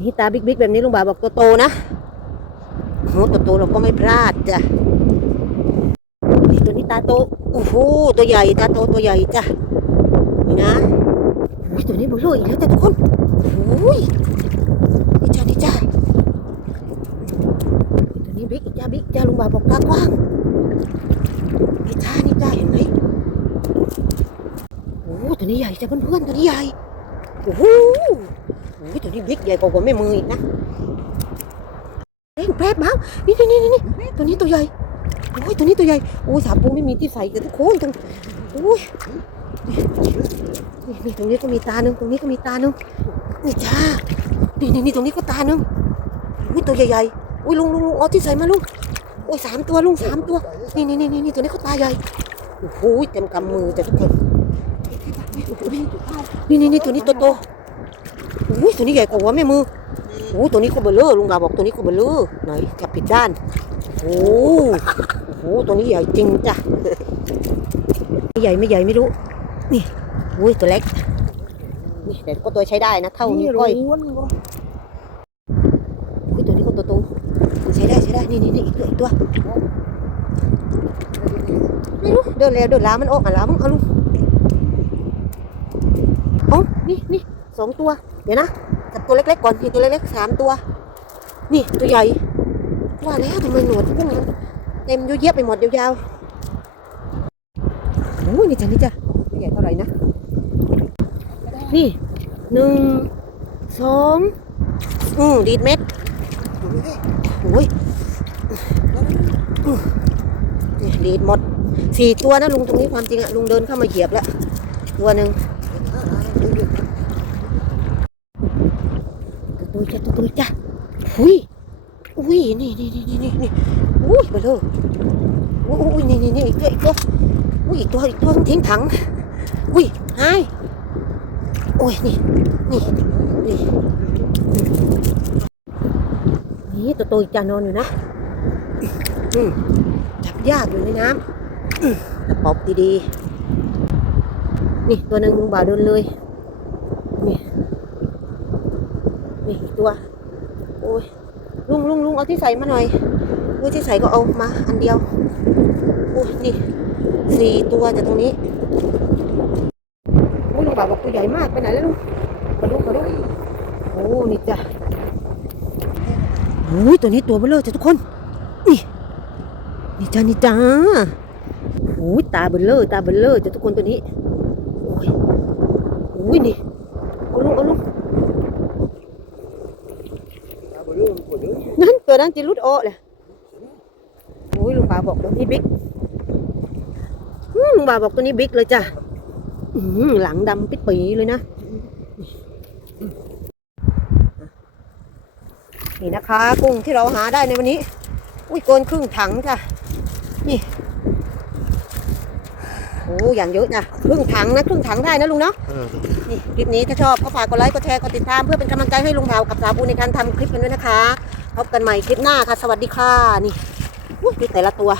นี่ตาบิ๊กๆแบบนี้ลุงบ่าวบอกตัวโตนะโอ้โหตัวโตเราก็ไม่พลาดจ้ะนี่ตัวนี้ตาโตโอ้โหตัวใหญ่ตาโตตัวใหญ่จ้ะนี่นะอุ้ยตัวนี้เบลออีกแล้วจ้ะทุกคนโอ้ยนี่จ้านี่จ้าตัวนี้บิ๊กอีกจ้าบิ๊กจ้าลุงบ่าวบอกตากว้างนี่จ้านี่จ้าเห็นไหมโอ้ตัวนี้ใหญ่จ้ะเพื่อนๆตัวนี้ใหญ่โอ้โห โอ้ยตัวนี้บิ๊กใหญ่กว่าผมไม่มืออีกนะเอ้ยแป๊บบ้านี่นี่นี่นี่ตัวนี้ตัวใหญ่โอ้ยตัวนี้ตัวใหญ่โอ้ยสาปูไม่มีที่ใส่กันทุกคนตรงโอ้ยนี่ตรงนี้ก็มีตาหนึ่งตรงนี้ก็มีตาหนึ่งนี่จ้านี่นี่นี่ตรงนี้ก็ตาหนึ่งโอ้ยตัวใหญ่ๆโอ้ยลุงลุงลุงเอาที่ใส่มาลุงโอ้ยสามตัวลุงสามตัว นี่นี่นี่นี่ตัวนี้ก็ตาใหญ่โอ้โหเต็มกำมือจ้ะทุกคนนี่นี่นี่ตัวนี้ตัวโต อ้ยตัวนี้ใหญ่กว่าหัวแม่มือโอ้ยตัวนี้ก็เบลเลอร์ลุงดาบอกตัวนี้ก็เบลเลอร์ไหนจับผิดด้านโอ้โหตัวนี้ใหญ่จริงจ้ะใหญ่ไม่ใหญ่ไม่รู้ นี่โอ้ยตัวเล็กนี่แต่ก็ตัวใช้ได้นะเท่านิ้วก้อยโอ้ยตัวนี้ก็ตัวโตใช้ได้ใช้ได้นี่นี่นี่อีกตัวอีกตัวไม่รู้เดินแล้วเดินล้ามันออกอะล้ามึงเอาลุงเอานี่นี่ สองตัว เดี๋ยวนะจับตัวเล็กๆก่อนนี่ตัวเล็กๆสามตัว นี่ตัวใหญ่ว่าแล้วทำไมหนวดพวกมันเต็มเยอะแยะไปหมดยาวๆโอ้ยนี่จ้ะนี่จ้ะตัวใหญ่เท่าไหร่นะ นี่หนึ่งสองอืมดีดเม็ดโอ้ยนี่ดีดหมดสี่ตัวนะลุงตรงนี้ความจริงอะลุงเดินเข้ามาเหยียบแล้ว ตัวหนึ่ง ตัวจ้ะตัวจ้ะอุ้ยอุ้ยนี่นี่นี่นี่นี่อุ้ยไปเลยอุ้ยนี่นี่นี่อีกตัวอีกตัวอุ้ยอีกตัวอีกตัวทิ้งถังอุ้ยหายโอ้ยนี่นี่นี่นี่ตัวตอีกจ้านอนอยู่นะอืมจับยากอยู่ในน้ำอืมปอบดีๆ นี่ตัวหนึ่งมึงบ่าวเดินเลย นี่ นี่อีกตัว โอ้ยลุงลุงลุงเอาที่ใส่มาหน่อยเออที่ใส่ก็เอามาอันเดียวโอ้ยนี่สี่ตัวจากตรงนี้โอ้ยลุงบ่าวบอกตัวใหญ่มากไปไหนแล้วลุงมาดูมาดูโอ้นี่จ้ะโอ้ยตัวนี้ตัวเบลอจ้ะทุกคน นี่นี่จ้านี่จ้าโอ้ยตาเบลอตาเบลอจ้ะทุกคนตัวนี้ โอ้ยโอ้ยนี่เอาลุงเอาลุง นั่นตัวนั้นจะรุดออเลยโอ้ยลุงบ่าวบอกตัวนี้บิ๊กลุงบ่าวบอกตัวนี้บิ๊กเลยจ้ะหลังดำปิดปีเลยนะนี่นะคะ กุ้งที่เราหาได้ในวันนี้ อุ้ยเกินครึ่งถังจ้ะนี่โอ้อย่างเยอะนะครึ่งถังนะครึ่งถังได้นะลุงเนาะนี่คลิปนี้ถ้าชอบก็ฝากกดไลค์กดแชร์กดติดตามเพื่อเป็นกำลังใจให้ลุงเผากับสาวบูในการทำคลิปกันด้วยนะคะ พบกันใหม่คลิปหน้าค่ะ สวัสดีค่ะ นี่ดูแต่ละตัว